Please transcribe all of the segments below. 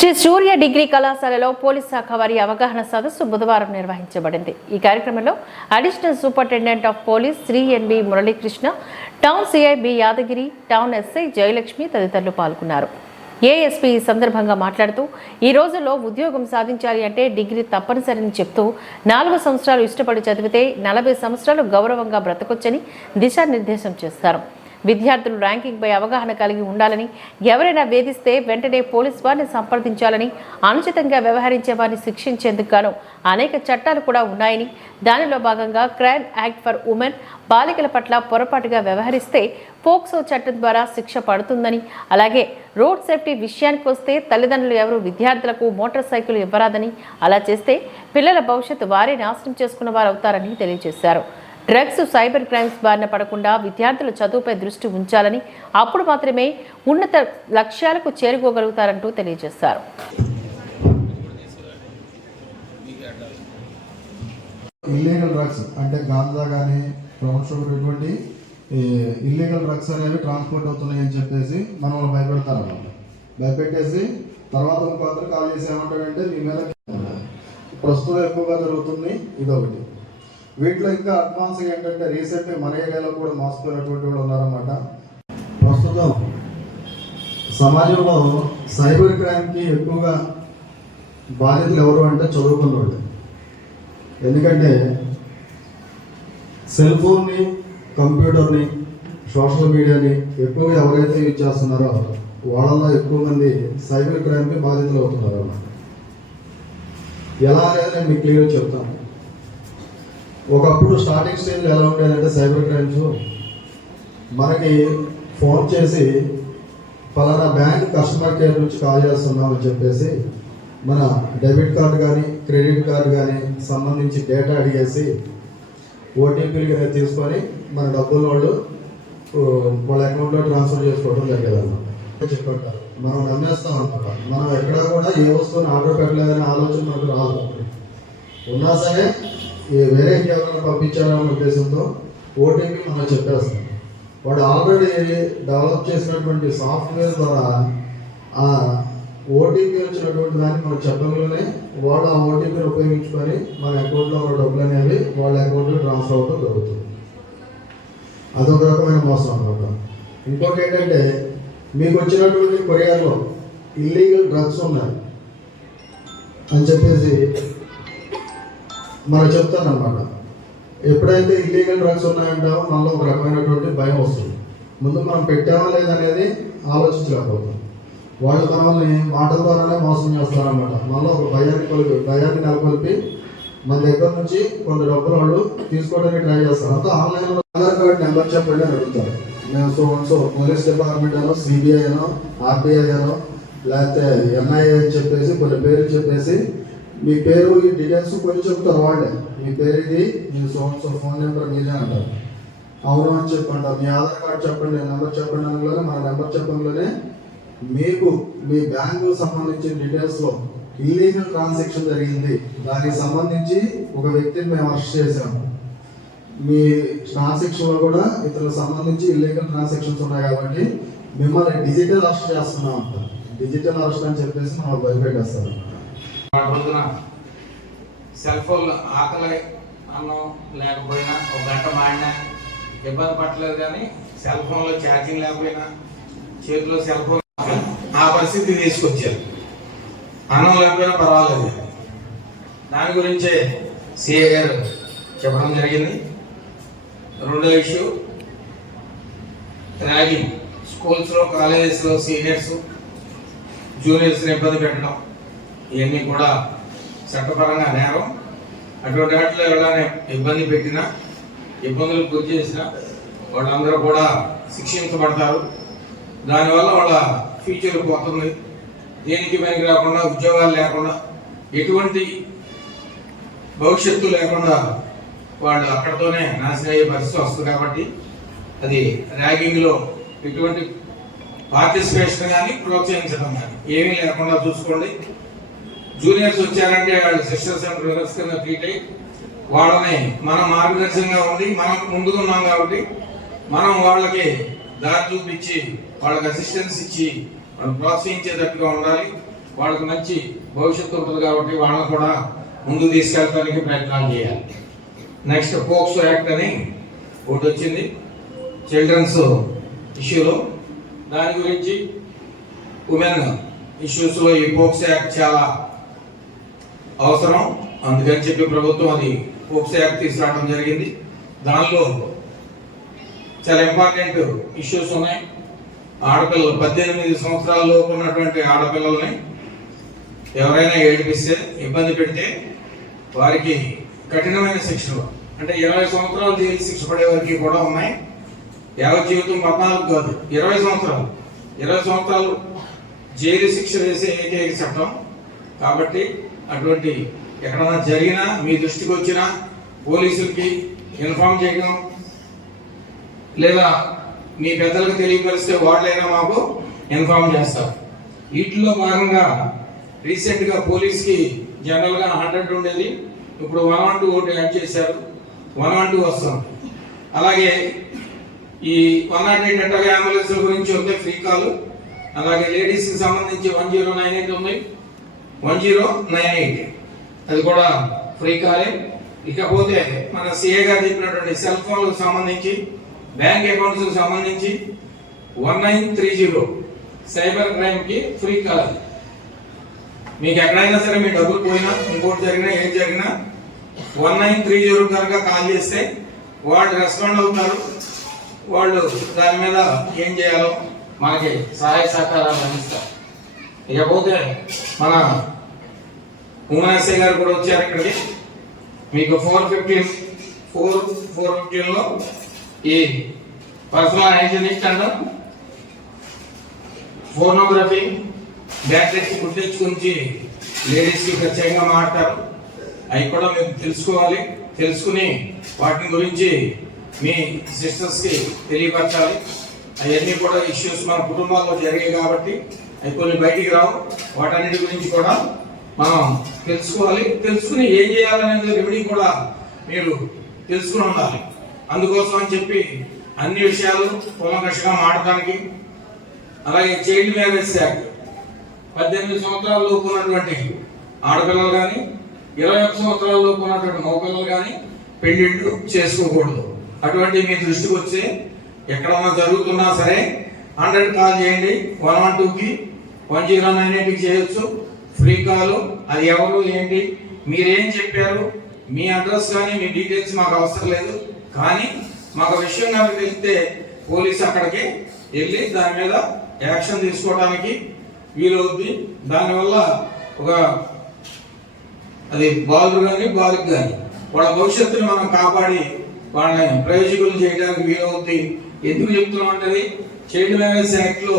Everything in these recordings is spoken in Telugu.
శ్రీ సూర్య డిగ్రీ కళాశాలలో పోలీస్ శాఖ వారి అవగాహన సదస్సు బుధవారం నిర్వహించబడింది. ఈ కార్యక్రమంలో additional superintendent of police Shri NB Muralikrishna town CI B Yadagiri town SI Jayalakshmi తదితరులు పాల్గొన్నారు. ఏఎస్పీ ఈ సందర్భంగా మాట్లాడుతూ ఈ రోజుల్లో ఉద్యోగం సాధించాలి అంటే డిగ్రీ తప్పనిసరిని చెప్తూ నాలుగు సంవత్సరాలు ఇష్టపడి చదివితే నలభై సంవత్సరాలు గౌరవంగా బ్రతకొచ్చని దిశానిర్దేశం చేస్తారు. విద్యార్థులు ర్యాంకింగ్ పై అవగాహన కలిగి ఉండాలని ఎవరైనా వేధిస్తే వెంటనే పోలీస్ వారిని సంప్రదించాలని అనుచితంగా వ్యవహరించే వారిని శిక్షించేందుకు గాను అనేక చట్టాలు కూడా ఉన్నాయని దానిలో భాగంగా క్రైమ్ యాక్ట్ ఫర్ ఉమెన్ బాలికల పట్ల పొరపాటుగా వ్యవహరిస్తే పోక్సో చట్టం ద్వారా శిక్ష పడుతుందని అలాగే రోడ్ సేఫ్టీ విషయానికి వస్తే తల్లిదండ్రులు ఎవరు విద్యార్థులకు మోటార్ సైకిల్ ఇవ్వరాదని అలా చేస్తే పిల్లల భవిష్యత్తు వారే నాశనం చేసుకున్న వారు అవుతారని తెలియజేశారు. డ్రగ్స్ సైబర్ క్రైమ్స్ బారిన పడకుండా విద్యార్థుల చదువుపై దృష్టి ఉంచాలని అప్పుడు మాత్రమే ఉన్నత లక్ష్యాలకు చేరుకోగలుగుతారంటూ తెలియజేశారు. ఇల్లీగల్ డ్రగ్స్ అంటే గాంజా కానీ బ్రౌన్ షుగర్ ఇటువంటి ఇల్లీగల్ డ్రగ్స్ అనేవి ట్రాన్స్పోర్ట్ అవుతున్నాయి అని చెప్పేసి మనం భయపెడతారు అన్నమాట. భయపెట్టేసి తర్వాత ఇంకొకరు కాల్ చేసి ఏమంటాడంటే మీ మీద ప్రస్తుతం ఎక్కువగా జరుగుతుంది ఇదొకటి. వీటిలో ఇంకా అడ్వాన్స్ ఏంటంటే రీసెంట్గా మన ఏరియాలో కూడా మోసపోయినటువంటి వాళ్ళు ఉన్నారన్నమాట. ప్రస్తుతం సమాజంలో సైబర్ క్రైమ్కి ఎక్కువగా బాధితులు ఎవరు అంటే చదువుకున్న వాళ్ళు. ఎందుకంటే సెల్ ఫోన్ని కంప్యూటర్ని సోషల్ మీడియాని ఎక్కువగా ఎవరైతే యూజ్ చేస్తున్నారో వాళ్ళలో ఎక్కువ మంది సైబర్ క్రైమ్కి బాధితులు అవుతున్నారు అన్నమాట. ఎలా అనేది నేను మీకు క్లియర్ చెప్తాను. ఒకప్పుడు స్టార్టింగ్ స్టేజ్లో ఎలా ఉండేదంటే సైబర్ క్రైమ్స్ మనకి ఫోన్ చేసి ఫలానా బ్యాంక్ కస్టమర్ కేర్ నుంచి కాల్ చేస్తున్నామని చెప్పేసి మన డెబిట్ కార్డు కానీ క్రెడిట్ కార్డు కానీ సంబంధించి డేటా అడిగేసి ఓటీపీలు కానీ తీసుకొని మన డబ్బులు వాళ్ళు వాళ్ళ అకౌంట్లో ట్రాన్స్ఫర్ చేసుకోవడం జరిగేదన్నమాట. చెప్పుకుంటారు మనం నమ్మేస్తాం అనమాట మనం ఎక్కడ కూడా ఏ వస్తువుని ఆర్డర్ పెట్టలేదనే ఆలోచన మనకు రాదు. ఉన్నా సరే వేరే ఎవరైనా పంపించాలనే ఉద్దేశంతో ఓటీపీ మనం చెప్పేస్తాం వాడు ఆల్రెడీ డెవలప్ చేసినటువంటి సాఫ్ట్వేర్ ద్వారా ఆ ఓటీపీ వచ్చినటువంటి దాన్ని మనం చెప్పగలనే వాళ్ళు ఆ ఓటీపీని ఉపయోగించుకొని మన అకౌంట్లో ఉన్న డబ్బులు అనేవి వాళ్ళ అకౌంట్లో ట్రాన్స్ఫర్ అవ్వడం జరుగుతుంది. అదొక రకమైన మోసం అనమాట. ఇంకోటి ఏంటంటే మీకు వచ్చినటువంటి కొరియాలో ఇల్లీగల్ డ్రగ్స్ ఉన్నాయి అని చెప్పేసి మనం చెప్తానమాట ఎప్పుడైతే ఇల్లీగల్ డ్రగ్స్ ఉన్నాయంటామో మనలో ఒక రకమైనటువంటి భయం వస్తుంది. ముందు మనం పెట్టామా లేదనేది ఆలోచించలేకపోతాం వాళ్ళు మనల్ని మాటల ద్వారానే మోసం చేస్తారనమాట మనలో ఒక భయాన్ని కొలిపి భయాన్ని నెలకొల్పి మన దగ్గర నుంచి కొంత డబ్బులు వాళ్ళు తీసుకోవడానికి ట్రై చేస్తారు. అంతా ఆన్లైన్లో ఆధార్ కార్డ్ నెంబర్ చెప్పండి అని అడుగుతారు. మేము సో సో పోలీస్ డిపార్ట్మెంట్ అనో సిబిఐ అనో ఆర్బీఐ అనో లేకపోతే ఎన్ఐఏ అని చెప్పేసి కొన్ని పేర్లు చెప్పేసి మీ పేరు ఈ డీటెయిల్స్ కొన్ని చెప్తారు వాళ్ళే. మీ పేరు ఇది మీ సంవత్సరం ఫోన్ నెంబర్ మీదే అంటారు. అవును అని చెప్పండి మీ ఆధార్ కార్డ్ చెప్పండి నెంబర్ చెప్పండి అనగానే మన నెంబర్ చెప్పడంలోనే మీకు మీ బ్యాంకు సంబంధించిన డీటెయిల్స్లో ఇల్లీగల్ ట్రాన్సాక్షన్ జరిగింది. దానికి సంబంధించి ఒక వ్యక్తిని మేము అరెస్ట్ చేశాము. మీ ట్రాన్సాక్షన్లో కూడా ఇతరులకు సంబంధించి ఇల్లీగల్ ట్రాన్సాక్షన్స్ ఉన్నాయి కాబట్టి మిమ్మల్ని డిజిటల్ అరెస్ట్ చేస్తున్నాం అంట డిజిటల్ అరెస్ట్ అని చెప్పేసి మనం భయపెట్టేస్తారు. ఆ రోజున సెల్ ఫోన్ ఆకలి అన్నం లేకపోయినా ఒక గంట మాడినా ఇబ్బంది పట్టలేదు కానీ సెల్ ఫోన్లో ఛార్జింగ్ లేకపోయినా చేతిలో సెల్ ఫోన్ ఆ పరిస్థితి తీసుకొచ్చారు. అన్నం లేకపోయినా పర్వాలేదు. దాని గురించే సిఏ గారు చెప్పడం జరిగింది. రెండో ఇష్యూ ర్యాగింగ్. స్కూల్స్లో కాలేజెస్లో సీనియర్స్ జూనియర్స్ని ఇబ్బంది పెట్టడం. ఇవన్నీ కూడా చట్టపరంగా నేరం అటువంటి వాటిలో ఎవరైనా ఇబ్బంది పెట్టినా ఇబ్బందులు గురి చేసినా వాళ్ళందరూ కూడా శిక్షించబడతారు. దానివల్ల వాళ్ళ ఫ్యూచర్ పోతుంది. దేనికి పనికి రాకుండా ఉద్యోగాలు లేకుండా ఎటువంటి భవిష్యత్తు లేకుండా వాళ్ళు అక్కడతోనే నాశనం అయ్యే పరిస్థితి వస్తుంది కాబట్టి అది ర్యాగింగ్లో ఎటువంటి పార్టిసిపేషన్ కానీ ప్రోత్సహించడం కానీ ఏమీ లేకుండా చూసుకోండి. జూనియర్స్ వచ్చారంటే వాళ్ళు సిస్టర్స్ అండ్ బ్రదర్స్ కింద ట్రీట్ అయ్యి వాళ్ళని మనం మార్గదర్శకంగా ఉండి మనం ముందుకున్నాం కాబట్టి మనం వాళ్ళకి దారి చూపించి వాళ్ళకి అసిస్టెన్స్ ఇచ్చి వాళ్ళని ప్రోత్సహించేటట్టుగా ఉండాలి. వాళ్ళకి మంచి భవిష్యత్తు ఉంటుంది కాబట్టి వాళ్ళని కూడా ముందుకు తీసుకెళ్ళడానికి ప్రయత్నాలు చేయాలి. నెక్స్ట్ పోక్సో యాక్ట్ అని ఒకటి వచ్చింది. చిల్డ్రన్స్ ఇష్యూలో దాని గురించి ఉమెన్ ఇష్యూస్లో ఈ పోక్సో యాక్ట్ చాలా అవసరం. అందుకని చెప్పి ప్రభుత్వం అది పోక్సో యాక్ట్ తీసుకురావడం జరిగింది. దానిలో చాలా ఇంపార్టెంట్ ఇష్యూస్ ఉన్నాయి. ఆడపిల్లలు పద్దెనిమిది సంవత్సరాలలోపు ఉన్నటువంటి ఆడపిల్లల్ని ఎవరైనా ఏడిపిస్తే ఇబ్బంది పెడితే వారికి కఠినమైన శిక్షలు. అంటే ఇరవై సంవత్సరాలు జైలు శిక్ష పడే వారికి కూడా ఉన్నాయి. యావత్ జీవితం పద్నాలుగు కాదు ఇరవై సంవత్సరాలు. ఇరవై సంవత్సరాలు జైలు శిక్ష వేసే ఏకైక చట్టం. కాబట్టి అటువంటి ఎక్కడైనా జరిగినా మీ దృష్టికి వచ్చినా పోలీసులకి ఇన్ఫార్మ్ చేయడం లేదా మీ పెద్దలకు తెలియపరిస్తే వాళ్ళైనా మాకు ఇన్ఫార్మ్ చేస్తారు. వీటిలో భాగంగా రీసెంట్గా పోలీస్కి జనరల్గా హండ్రెడ్ ఉండేది. ఇప్పుడు వన్ వన్ టూ ఒకటి యాడ్ చేశారు. వన్ వన్ టూ వస్తాం. అలాగే ఈ వన్ నాట్ ఎయిట్ అంటే అంబులెన్స్ గురించి ఉంది ఫ్రీ కాల్. అలాగే లేడీస్కి సంబంధించి వన్ జీరో నైన్ ఎయిట్ ఉంది వన్ జీరో నైన్ ఎయిట్. అది కూడా ఫ్రీ కాలే. ఇకపోతే మన సిఏ గారు చెప్పినటువంటి సెల్ ఫోన్లకు సంబంధించి బ్యాంక్ అకౌంట్స్కి సంబంధించి one nine three zero. Cyber క్రైమ్కి free call. మీకు ఎక్కడైనా సరే మీ డబ్బులు పోయినా ఇంకోటి జరిగినా ఏం జరిగినా వన్ నైన్ త్రీ జీరో కనుక కాల్ చేస్తే వాళ్ళు రెస్పాండ్ అవుతారు. వాళ్ళు దాని మీద ఏం చేయాలో మనకి సహాయ సహకారాలు అందిస్తారు. ఇకపోతే మన ఉమానసే గారు కూడా వచ్చారు ఇక్కడికి. మీకు ఫోర్ ఫిఫ్టీన్ ఫోర్ ఫోర్ ఫిఫ్టీన్లో ఈ personal hygienist and phonography batteries footage గురించి లేడీస్ ప్రత్యేకంగా మాట్లాడతారు. అవి కూడా మీరు తెలుసుకోవాలి. తెలుసుకుని వాటిని గురించి మీ సిస్టర్స్కి తెలియపరచాలి. అవన్నీ కూడా ఇష్యూస్ మన కుటుంబాల్లో జరిగాయి కాబట్టి అవి కొన్ని బయటికి రావు. వాటన్నిటి గురించి కూడా మనం తెలుసుకోవాలి. తెలుసుకుని ఏం చేయాలనేది రెమెడీ కూడా మీరు తెలుసుకుని ఉండాలి. అందుకోసం అని చెప్పి అన్ని విషయాలు కూలంకషంగా మాడటానికి అలాగే చైల్డ్ మ్యారేజ్ యాక్ట్ పద్దెనిమిది సంవత్సరాల లోపు ఉన్నటువంటి ఆడపిల్లలు కానీ ఇరవై ఒక్క సంవత్సరాల లోపు ఉన్నటువంటి మగపిల్లలు కానీ పెళ్ళిళ్ళు చేసుకోకూడదు. అటువంటి మీ దృష్టికి వచ్చి ఎక్కడన్నా జరుగుతున్నా సరే హండ్రెడ్ కాల్ చేయండి. వన్ వన్ టూకి వన్ జీరో నైన్ ఎయిట్కి చేయొచ్చు. ఫ్రీ కాల్ అది ఎవరు ఏంటి మీరేం చెప్పారు మీ అడ్రస్ కానీ మీ డీటెయిల్స్ మాకు అవసరం లేదు. కానీ మాకు విషయం కనుక తెలిస్తే పోలీస్ అక్కడికి వెళ్ళి దాని మీద యాక్షన్ తీసుకోవడానికి వీలవుద్ది. దానివల్ల ఒక అది బాలుడు కానీ బాలిక కానీ వాళ్ళ భవిష్యత్తుని మనం కాపాడి వాళ్ళని ప్రయోజకులు చేయడానికి వీలవుద్ది. ఎందుకు చెప్తున్నాం అంటే చైల్డ్ మ్యారేజ్ యాక్ట్లో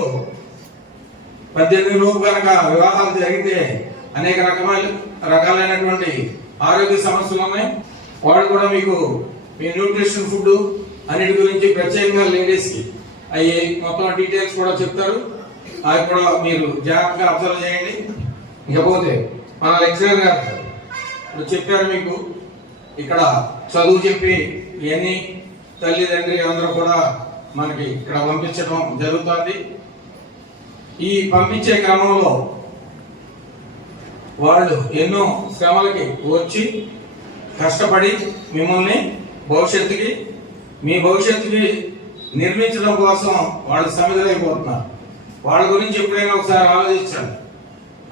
పద్దెనిమిది లోపు కనుక వివాహాలు జరిగితే అనేక రకమైన రకాలైనటువంటి ఆరోగ్య సమస్యలు ఉన్నాయి. వాళ్ళు కూడా మీకు మీ న్యూట్రిషన్ ఫుడ్ అన్నిటి గురించి ప్రత్యేకంగా లేడీస్కి అవి మొత్తం డీటెయిల్స్ కూడా చెప్తారు. అవి కూడా మీరు జాగ్రత్తగా అబ్జర్వ్ చేయండి. ఇకపోతే మన లెక్చరర్ గారు ఇప్పుడు చెప్పారు మీకు ఇక్కడ చదువు చెప్పి ఇవన్నీ తల్లిదండ్రి అందరూ కూడా మనకి ఇక్కడ పంపించడం జరుగుతుంది. ఈ పంపించే క్రమంలో వాళ్ళు ఎన్నో శ్రమలకి వచ్చి కష్టపడి మిమ్మల్ని భవిష్యత్తుకి మీ భవిష్యత్తుకి నిర్మించడం కోసం వాళ్ళు సమిధులైపోతున్నారు. వాళ్ళ గురించి ఎప్పుడైనా ఒకసారి ఆలోచించండి.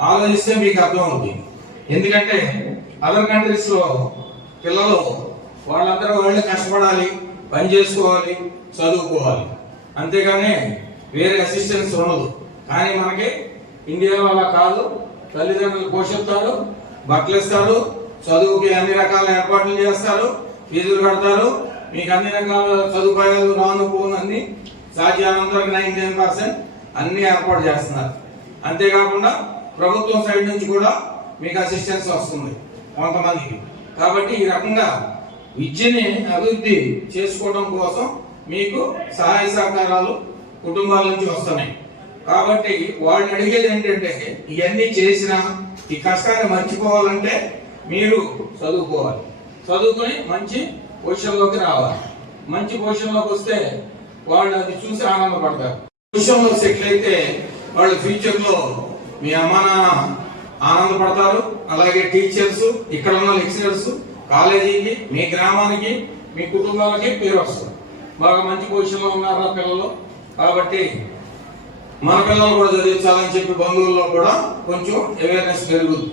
ఆలోచిస్తే మీకు అర్థం అవుతుంది. ఎందుకంటే అదర్ కంట్రీస్లో పిల్లలు వాళ్ళందరూ వాళ్ళే కష్టపడాలి పని చేసుకోవాలి. చదువుకోవాలి. అంతేగాని వేరే అసిస్టెన్స్ ఉండదు. కానీ మనకి ఇండియాలో అలా కాదు. తల్లిదండ్రులు పోషిస్తారు బట్టలు ఇస్తారు చదువుకి అన్ని రకాల ఏర్పాట్లు చేస్తారు ఫీజులు కడతారు. మీకు అన్ని రకాల సదుపాయాలు రాను పోను అన్ని సాధ్యానంతరం నైన్ పర్సెంట్ అన్ని ఏర్పాటు చేస్తున్నారు. అంతేకాకుండా ప్రభుత్వం సైడ్ నుంచి కూడా మీకు అసిస్టెన్స్ వస్తుంది కొంతమందికి. కాబట్టి ఈ రకంగా విద్యని అభివృద్ధి చేసుకోవడం కోసం మీకు సహాయ సహకారాలు కుటుంబాల నుంచి వస్తున్నాయి. కాబట్టి వాళ్ళు అడిగేది ఏంటంటే ఇవన్నీ చేసినా ఈ కష్టాన్ని మర్చిపోవాలంటే మీరు చదువుకోవాలి. చదువుకొని మంచి పొజిషన్లోకి రావాలి. మంచి పొజిషన్లోకి వస్తే వాళ్ళు అది చూసి ఆనందపడతారు. పొజిషన్లో సెటిల్ అయితే వాళ్ళు ఫ్యూచర్లో మీ అమ్మా నాన్న ఆనందపడతారు. అలాగే టీచర్స్ ఇక్కడ ఉన్న లెక్చరర్స్ కాలేజీకి మీ గ్రామానికి మీ కుటుంబాలకి పేరు వస్తుంది. బాగా మంచి పొజిషన్లో ఉన్నారు నా పిల్లలు. కాబట్టి మన పిల్లలు కూడా చదివించాలని చెప్పి బంధువుల్లో కూడా కొంచెం అవేర్నెస్ పెరుగుతుంది.